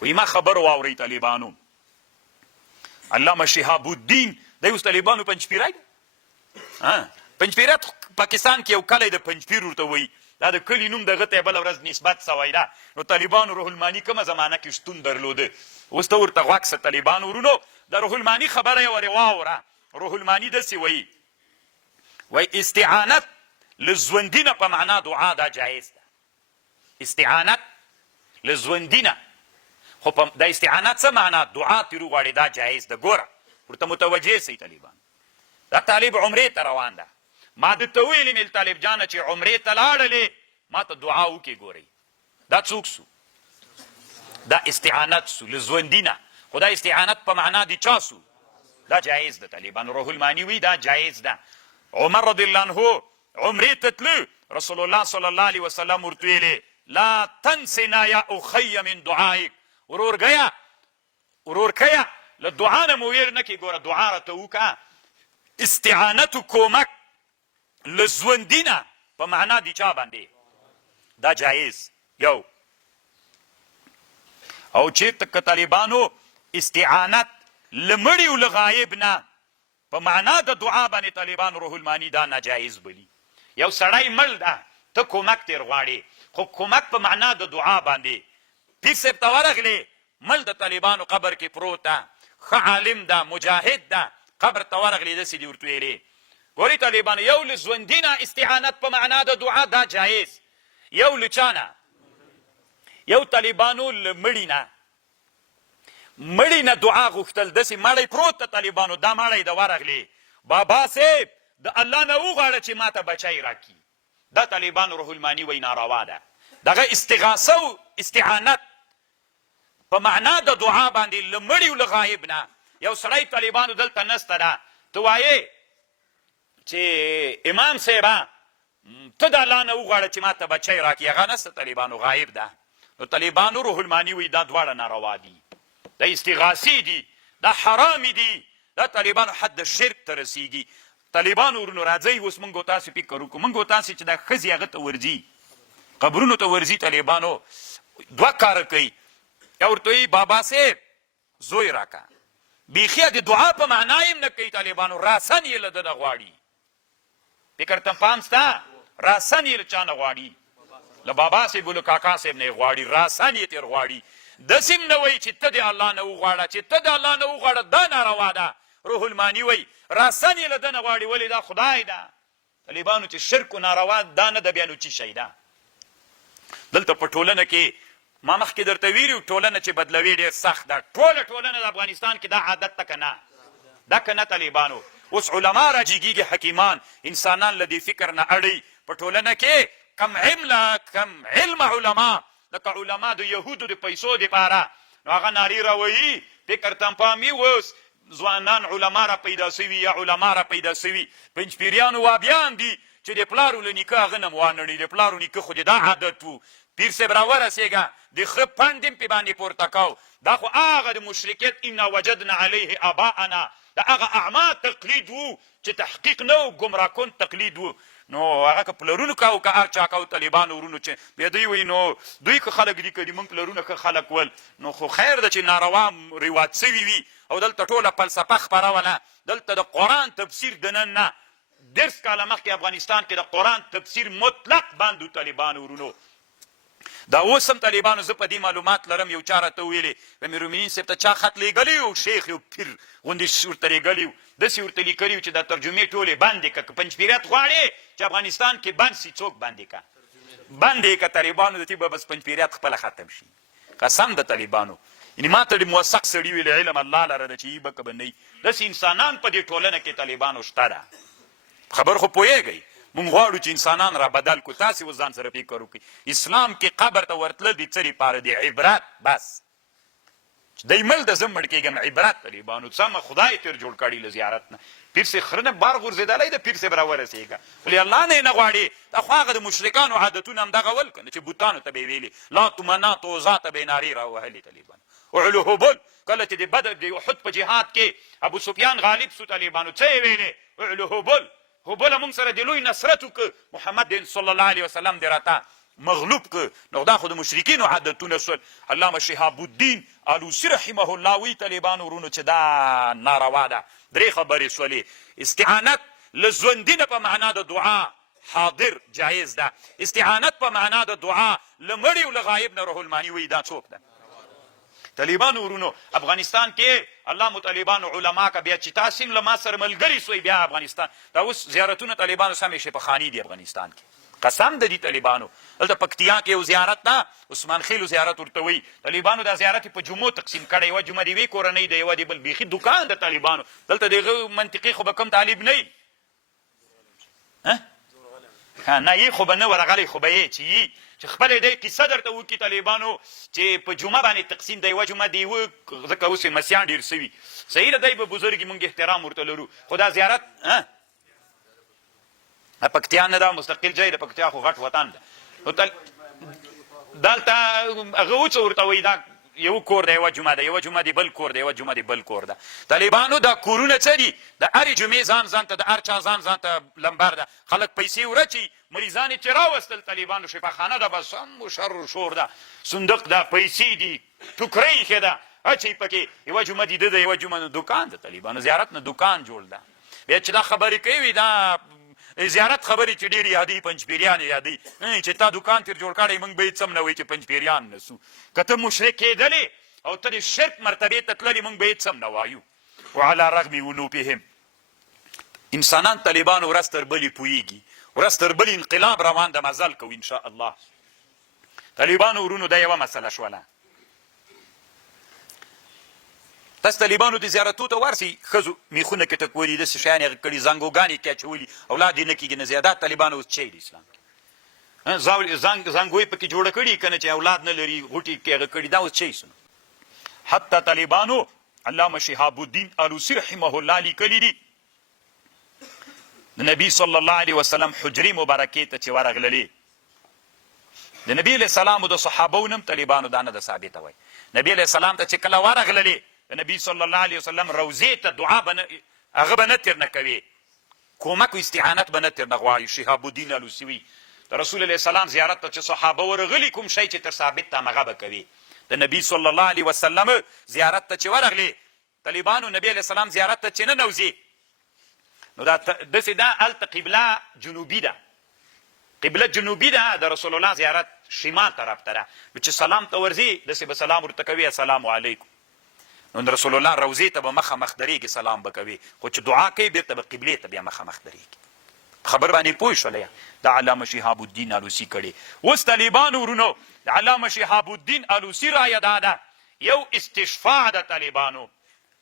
وایي ما خبر واورئ طالبانو علامه شهاب الدین دی اوس طالبانو پنجپیری ده پنجپیرات پاکستان کې یو کلی د پنجپیر ورته وایي دا د کلي نوم دغه ته بله ورځ نسبت سوی ده نو طالبانو روح الماني کومه زمانه کې شتون درلوده اوس ته ورته غوږ شه طالبانو ورونو د روح الماني خبره یې ورې واوره روح الماني داسې وایي وایي استعانت له ژوندي نه په معنا دعا دا جایز ده استعانت له ژوندي نه خو د استعانت څه معنا دعا ترې وغواړې دا جایز ده ګوره ورته متوجه سئ طالبان دا طالب عمرې ته روان ده ما درته ویلې مې طالب جانه چې عمرې ته لاړلې ما ته دعا وکړې ګورئ دا څوک سو دا استعانت سو له ژوندي نه خو دا استعانت په معنا د چا سو دا جایز ده طالبان روح الماني وی دا جایز ده عمر رضی الله عنه عمرې ته تله رسول الله صلی الله علیه وسلم ورته ویلې لا تنسنا یا اخی من دعائک ورور گیا ورور کیا له دعا نه مو ویر نه کې ګوره دعا راته وکړه استعانت و کومک له ژوندي نه په معنا د چا باندې دا جایز یو او چېرته که طالبانو استعانت له مړي و له غایب نه په معنا د دعا باندې طالبانو روح الماني دا ناجایز بلي یو سړی مړ ده ته کومک تېر غواړې خو کومک په معنا د دعا باندې پیر صاحب ته ورغلې مړ د طالبانو قبر کې پروت ده ښه عالم ده مجاهد ده قبر ته ورغلې داسې دې ورته ویلې ګورې طالبانو یو له ژوندي نه استعانت په معنا د دعا دا جایز یو له چا نه یو طالبانو له مړي نه دعا غوښتل داسې مړی پروت ته طالبانو دا مړی د ورغلې بابا صاحب د الله نه وغواړه چې ما ته بچی راکړي دا طالبانو روح الماني وایي ناروا ده دغه استغاثه و استعانت په معنا د دعا باندې له مړي و له غایب نه یو سړی طالبانو دلته نسته ده ته وایې چې امام صاحبه ته د الله نه وغواړه چې ما ته بچی راکړي هغه نسته طالبانو غایب ده نو طالبانو روح الماني وایي دا دواړه ناروا دي دا استغاثې دي دا حرامې دي دا طالبانو حد شرک ته رسیږي طالبانو ورونو راځئ اوس موږ و تاسې فکر وکړو موږ و تاسې چې دا ښځې هغه ته ورځي قبرونو ته ورځي طالبانو دوه کاره کوي یا ورته وایي بابا صاحب زوی راکه بیخي د دعا په معنا یې هم نه کوي طالبانو راسن یې له ده نه غواړي فکر ته پام سته راسن یې له چا نه غواړي له بابا صاحب و له کاکا صاحب نه یې غواړي راسن یې ترې غواړي داسې هم نه وایي چې ته د الله نه وغواړه چې ته د الله نه وغواړه دا ناروا ده روح الماني وایي راسن یې له ده نه غواړي ولې دا خدای ده طالبانو چې شرک و ناروا دا نه ده بیا نو چې شی ده دلته په ټولنه کې ما مخکې درته ویلي ټولنه چې بدلوي ډېر سخت ده ټوله ټولنه د افغانستان کې دا عادت ته که نه دا که نه طالبانو اوس علما راجېږي حکیمان انسانان له دې فکر نه اړوي په ټولنه کې کم علم علما لکه علما د یهودو د پیسو دپاره نو هغه نارې راوهي فکر ته پام وي اوس ځوانان علما را پیدا سوي یا علما را پیدا سوي پنجپیریان وابیان دي چې د پلارو له نیکه هغه نه م وانړي د پلارو نیکه خو د دا عادت و پیر صاحب راورسېږه د ښه پند هم پې باندې پورته کو دا خو هغه د مشرکیت انا وجدنا علیه آباءنا د هغه اعما تقلید و چې تحقیق نه و ګمراه کن تقلید و نو هغه که پلرونو کو که هر چا کو طالبانو ورونو چې بیا دوی وایي نو دوی که خلک دي که دي موږ پلرونه ښه خلک ول نو خو خیر ده چې ناروا رواج سوي وي او دلته ټوله فلسفه خپروله دلته د قرآن تفسیر د نن نه درس کاله مخکې افغانستان کې د قرآن تفسیر مطلق بند و طالبانو ورونو دا اوس هم طالبانو زه په دې معلومات لرم یو چا راته ویلې امیرالمؤمنین صاحب ته چا خط لیږلی و شیخ یو پیر غوندې ورته لیږلی و داسې ورته لیکلي و چې دا ترجمې ټولې بندې که که پنجپیریت غواړې چې افغانستان کې بند سي څوک بندې که بندې که طالبانو د دې به بس پنجپیریت خپله ختم شي قسم د طالبانو یعنې ما ته ډېر موثق سړي ویلې علم الله لره ده چې یي به که به نه وي داسې انسانان په دې ټولنه کې طالبانو شته ده خبر خو پوهېږئ مونږ غواړو چې انسانان را بدل کو تاسې اوس ځان سره فکر وکړئ اسلام کې قبر ته ورتلل د څه لپاره دی عبرت بس دی مل د زه مړ کېږم عبرت طالبانو سمه خدای تېر جوړ کړي له زیارت نه پیر صاحب خره نه بار غورځېدلی د پیر صاحب راورسېږه ولې الله نه یې نه غواړې دا خو هغه د مشرکانو عادتونه همدغه ول که نه چې بوتانو ته به یې ویلې لات منات عزا ته به یې نارې راوهلې طالبانو اعلو هبل کله چې د بدر د احد په جهاد کې ابو سفیان غالب سو طالبانو څه یې ویلې اعلو هبل هبله موږ سره د لوی نصرت وکړه محمد صلی الله علیه وسلم دې راته مغلوب که نو دا خو د مشرکینو عادتونه سول. علامه شهاب الدین الوسی رحمه الله وی طالبانو ورونو چې دا ناروا ده. درې خبرې سولې. استعانت له ژوندي په معنا د دعا حاضر جایز ده. استعانت په معنا د دعا له مړي او له غایب نه روح المانی وی دا څوک ده؟ طالبانو ورونو افغانستان کې الله مو طالبانو علما کا بیا چې تاسو له ما سره ملګری سوی بیا افغانستان دا اوس زیارتونه طالبانو سمې شي په خانی دی افغانستان کې. قسم د دې طالبانو دلته پکتیا کې یو زیارت ده عثمان خیلو زیارت ورته وی. طالبانو دا زیارت په جمعو تقسیم کړی. یوه جمعه د یوې کورنۍ ده، یوه د بل بیخي دکان د طالبانو. دلته دغه منطقي خو به کم طالب نه وي نه یې خو به نه ورغلی خو به یې چې خپله دی قصه درته وکړي طالبانو چې په جمعه باندې تقسیم د یوه جمعه د یوه ځکه اوس مسیحیان ډېر سوي صحیح ده دی به بزرګي موږ احترام ورته لرو. خو دا زیارت پکتیا نه ده مستقل ځای د پکتیا خو غټ وطن ده. دلته هغه اوس ورته وایي دا یو کور دی یوه جمعه ده، یوه جمعه د بل کور ده، یوه جمعه د بل کور ده. طالبانو دا کورونه څه دي؟ د هرې جمعې ځان ته د هر چا ځان ته لمبر ده. خلک پیسې ورچي مریضان یې چې راوستل طالبانو شفاخانه ده بس هم شر شور ده صندوق ده پیسې دي ټوکرۍ ایښې ده اچوي پکې. یوه جمعه د ده یوه جمعه دوکان د طالبانو زیارت نه دوکان جوړ ده. بیا چې دا خبرې کوي دا زیارت خبرې چې ډېرې یادوي پنجپیریان یادوي چې تا دوکان تېر جوړ کړی موږ به هېڅ هم نه وایي چې پنجپیریان نه سو. که ته مشرک کېدلې او ته د شرک مرتبې ته تللې موږ به هېڅ هم نه وایو. وعلى رغم انوفهم انسانان طالبانو ورځ تر بلې پوهېږي ورځ تر بلې انقلاب روان ده مزل کوو انشاء الله. طالبانو ورونو دا یوه مسله شوله. تاسو طالبانو د زیارتو ته ورسئ ښځو میخونه کې ټکولي داسې شیان یې کړي زنګوګانې کې اچولي اولاد یې نه کېږي نه زیادات طالبانو اوس چی د اسلام کې زنګوی پکې جوړه کړي که نه چې اولاد نه لري غوټې کې هغه کړي دا اوس چی سنو. حتی طالبانو علامه شهاب الدین الوسی رحمه الله لیکلي دي د نبي صلی الله علیه وسلم حجرې مبارکې ته چې ورغللې د نبي علیه السلام او د صحابو نم طالبانو دا نه ده ثابته وایي. نبي علیه السلام ته چې کله ورغللې د نبي صلی الله علیه وسلم روضې ته دعا هغه به نه تېر نه کوي کومک و استعانت به نه تېر نه غواړي. شهاب الدین الوسی وی د رسول علیه السلام زیارت ته چې صحابه ورغلي کوم شی چې تر ثابت ته هغه به کوي. د نبي صلی الله علیه وسلم زیارت ته چې ورغلې طالبانو نبي علیه السلام زیارت ته چې نه نوځي نو دا داسې ده هلته قبله جنوبي ده. قبله جنوبي ده د رسول الله زیارت شمال طرف ته ده. نو چې سلام ته ورځي داسې به سلام ورته کوي السلام علیکم. نو د رسول الله روضې ته به مخامخ درېږي سلام به کوي خو چې دعا کوي بېرته به قبلې ته بیا مخامخ درېږي. خبر باندې پوه شولی د علامه شهاب الدین الوسی کړي. اوس طالبانو ورونو د علامه شهاب الدین الوسی رایه دا ده یو استشفاع ده طالبانو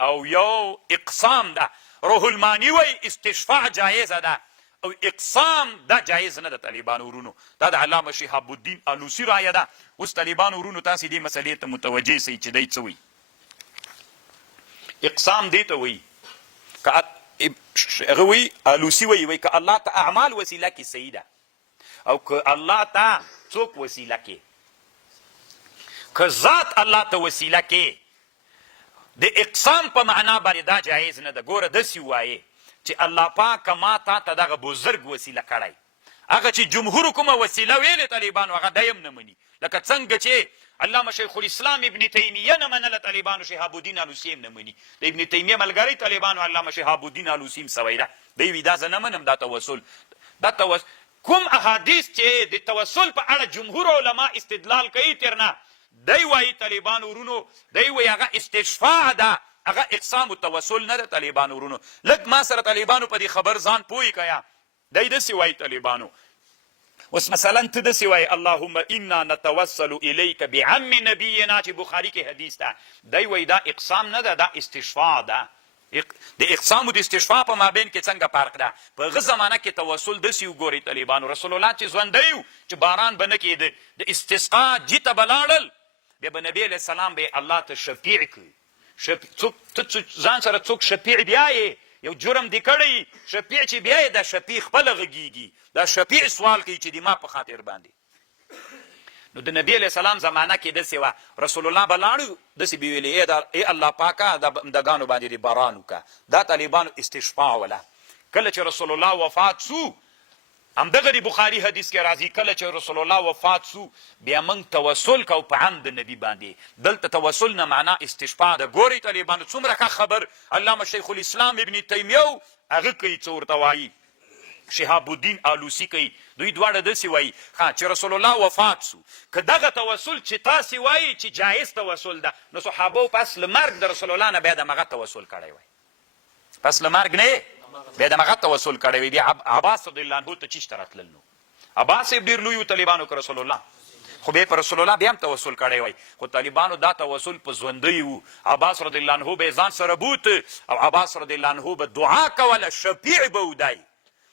او یو اقسام ده. روح المانی وی استشفاع جایزه ده او اقسام دا جایز نه ده طالبانو ورونو. دا د علامه شهاب الدین الوسی رایه ده. اوس طالبانو ورونو تاسې دې مسلې ته متوجه سئ چې دی څه وایي. اقسام دی ته وایي هغه وایي الوسی وایي که الله ته اعمال وسیله کې صحیح ده او که الله ته څوک وسیله کې که ذات الله ته وسیله کې د اقسام په معنا باندې دا جایز نه ده. ګوره داسې ووایې چې الله پاک ما تا ته دغه بزرګ وسیله کړی هغه چې جمهور کومه وسیله ویلې طالبانو هغه دی هم نه مني. لکه څنګه چې علامه شیخ الاسلام ابن تیمیه نه منله طالبانو شهاب الدین الوسی هم نه مني. د ابن تیمیه ملګری طالبانو علامه شهاب الدین الوسی هم سوی ده. دی وایي دا زه نه منم دا توسل کوم احادیث چې د توسل په اړه جمهور علما استدلال کوي تر نه دی وایي طالبانو ورونو دی وایي هغه استشفاع ده هغه اقسام التوسل نه ده طالبانو ورونو. لږ ما سره طالبانو په دې خبر ځان پوهی کیا. دی داسې وایي طالبانو اوس مثلا ته داسې وایي اللهم انا نتوسل الیک بعم نبینا چې بخاري کې حدیث ده. دی وایي دا اقسام نه ده دا استشفاع ده. د اقسام او د استشفاع په مابین کې څنګه فرق ده؟ په هغه زمانه کې توسل داسې وګورئ طالبانو رسول الله چې ژوندی و چې باران به نه کېده د استسقا جي ته به لاړل بیا به نبي علیه السلام به الله ته شفیع کړي. ته ځان سره څوک شفیع بیا یې یو جرم دی کړی شفیع چې بیا یې دا شفیع خپله غږیږي دا شفیع سوال کوي چې د ما په خاطر باندې. نو د نبی علیه السلام زمانه کې داسې وه رسول الله به لاړو داسې به ویلې ای الله پاکه دا بندګانو باندې دې باران وکړه. دا طالبانو استشفاع وله. کله چې رسول الله وفات سو همدغه د بخاري حدیث کې راځي کله چې رسول الله وفات سو بیا موږ توسل کو په عمد نبی باندې. دلته توسل نه معنا استشفاء ده. ګورئ طالبانو څومره ښه خبر علامه شیخ الاسلام ابن تیمیه هغه کوي څه ورته وایي، شهاب الدین آلوسی کوي، دوی دواړه داسې وایي چې رسول الله وفات سو که دغه توسل چې تاسې وایي چې جایز توسل ده، نو صحابو پس له مرګ د رسول الله نه بیا د مغه توسل کړی وای، پس له مرګ نه بیا د مغه توسل کړی وی. بیا عباس رضی الله عنه ته چیشته راتلل، نو عباس ډېر لوی طالبانو که رسول الله، خو بیا په رسول الله بیا هم توسل کړی وای، خو طالبانو دا توسل په ژوندی و. عباس رضی الله عنه به ځان سره بوت او عباس رضی الله عنه به دعا کوله، شفیع به ودای.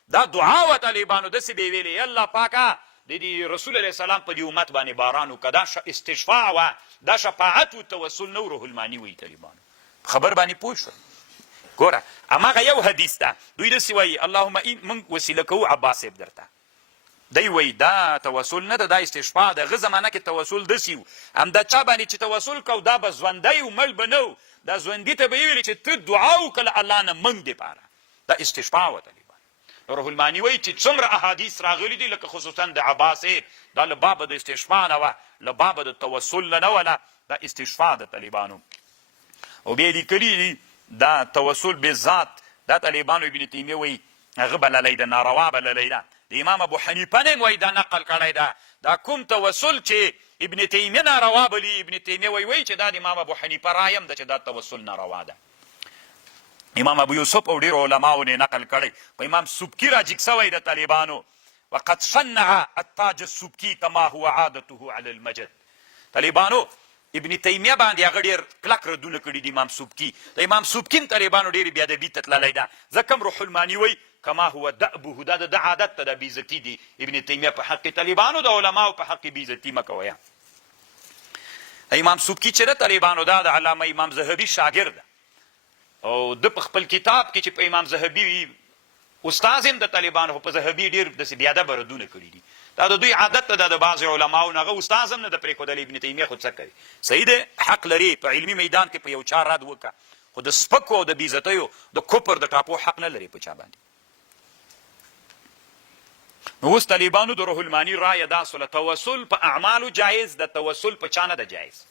دا دعا و طالبانو داسې به ویلې الله پاکه د دې رسول علیه السلام په دې امت باندې باران وکړه. دا استشفاع وه، دا شفاعت و، توسل نه و، روح الماني وایي طالبانو. خبر باندې پوه شوه. ګوره هماغه یو حدیث ده، دوی داسې وایي اللهم موږ وسیله کوو عباس صاحب درته، دی وایي دا توسل نه ده، دا استشفاع ده. هغه زمانه کې توسل داسې و، همدا چا باندې چې توسل کو دا به ژوندی و، مړ به نه و، دا ژوندي ته به یې ویلې چې ته دعا وکړه الله نه موږ دپاره، دا استشفاع وه طالبان. روح الماني وایي چې څومره احادیث راغلي دي لکه خصوصا د عباس دا له بابه د استشفاع نه وه، له بابه د توسل نه وله، دا استشفاع د طالبانو. او بیا لیکلي دي دا توسل بالذات دا طالبانو ابن تیمیه وایي هغه بللی ده، ناروا بللی ده. د امام ابو حنیفه نه وایي دا نقل کړی ده. دا کوم توسل چې ابن تیمیه ناروا بلي، ابن تیمیه وایي چې دا د امام ابو حنیفه رایه هم ده چې دا توسل ناروا ده. امام ابو یوسف او ډېرو علماو نه نقل کړی. په امام سبکي راجګ سوی د طالبانو وقد شنع التاج السبکي كما هو عادته على المجد. طالبانو ابن تیمیه باندې هغه ډېر کلک ردونه کړي دي امام سبکي. د امام سبکي هم طالبانو ډېرې بېادبي ته تللی ده، ځکه هم روح الماني وایي کما هو دأبه، دا د عادت ته د بېعزتي دي ابن تیمیه په حق طالبانو د علماو په حق بېعزتي مه کوئ. امام سبکي چې ده طالبانو دا د علامه امام ذهبي شاګرد ده، او د په خپل کتاب کې چې په امام ذهبي استاذ هم د طالبانو په ذهبي ډېر داسې بېادبه ردونه کړي دي. دا د دوی عادت ته د بعضې علماو نه هغه استاذ هم نه د پرېښودلی ابن تیمیه خو څه کوي، صحیح دی حق لري په علمي میدان کې په یو چا رد وکړه، خو د سپکو او د بېعزتیو د کفر د ټاپو حق نه لري په چا باندې. نو اوس طالبانو د روح الماني رایه دا سوله توسل په اعمالو جایز ده، توسل په چا نه ده جایز،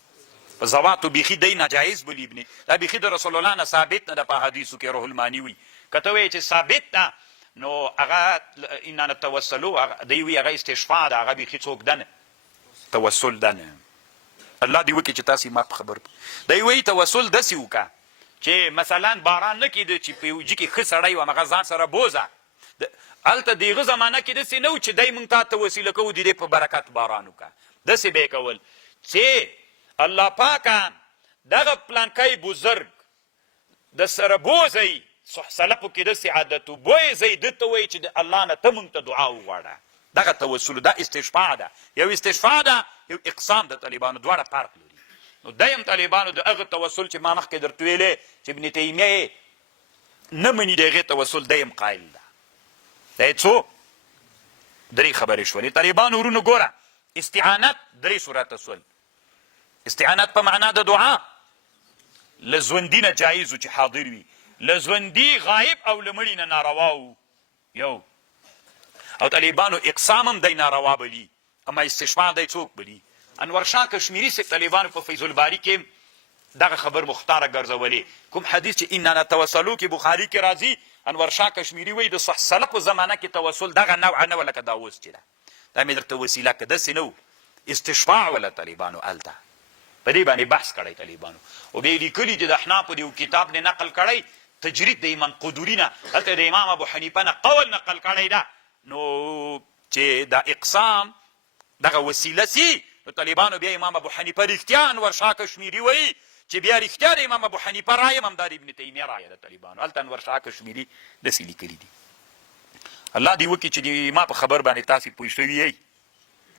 په زواتو بیخي دی ناجایز بولي ابن، دا بیخي د رسول الله نه ثابت نه ده په حدیثو کې روح الماني وي. که ته وایې چې ثابت ده نو هغه انا نتوسلو دی وي هغه استشفاع ده، هغه بیخي څوک ده نه، توسل ده نه. الله دې وکړي چې تاسې ما په خبر دی وایي توسل داسې وکړه چې مثلا باران نه کېده چې په یو جي کې ښه سړی و هغه ځان سره بوزه، هلته د هغه زمانه کې داسې نه و چې دی موږ تا ته وسیله کوو د دې په برکت باران وکړه، داسې به یې کول چې الله پاکه دغه پلانکی بزرګ د سره بوزئ سلفو کې داسې عادت و بویزئ ده ته وایي چې د الله نه ته موږ ته دعا وغواړه، دغه توسل دا استشفاع ده. یو استشفاع ده، یو اقسام د طالبانو دواړه فرق لري. نو دیم طالبانو د هغه توسل چې ما مخکې درته ویلې چې ابن تیمیه نه مني د هغې توسل دیم قایل ده. دا یې څو درې خبرې شولې. طالبانو ورونو ګوره استعانت درې صورته سول. استعانت په معنا د دعا له ژوندي نه جایز و چې حاضر وي، له ژوندي غایب او له مړي نه ناروا و یو، او طالبانو اقسام هم دی ناروا بلي، اما استشفاع دی څوک بلي. انور شاه کشمیري صاحب طالبانو په فیض الباري کې دغه خبر مختاره ګرځولې. کوم حدیث چې انا نتوسلو کې بخاري کې راځي، انور شاه کشمیري وایي د صح سلفو زمانه کې توسل دغه نوعه نه وه لکه دا اوس چې ده، دا مې درته وسیله که داسې نه و، استشفاع وله طالبانو هلته په دې باندې بحث کړی طالبانو. او بیا یې لیکلي چې د احنافو د یو کتاب نه نقل کړی تجرید د امام قدوري نه، هلته د امام ابو حنیفه نه قول نقل کړی ده. نو چې دا اقسام دغه وسیله سي، نو طالبانو بیا امام ابو حنیفه رښتیا انور شاه کشمیري وایي چې بیا رښتیا د امام ابو حنیفه رایه هم همدا د ابن تیمیه رایه ده طالبانو. هلته انور شاه کشمیري داسې لیکلي دي. الله دې وکړي چې ما په خبر باندې تاسې پوه شوي یئ.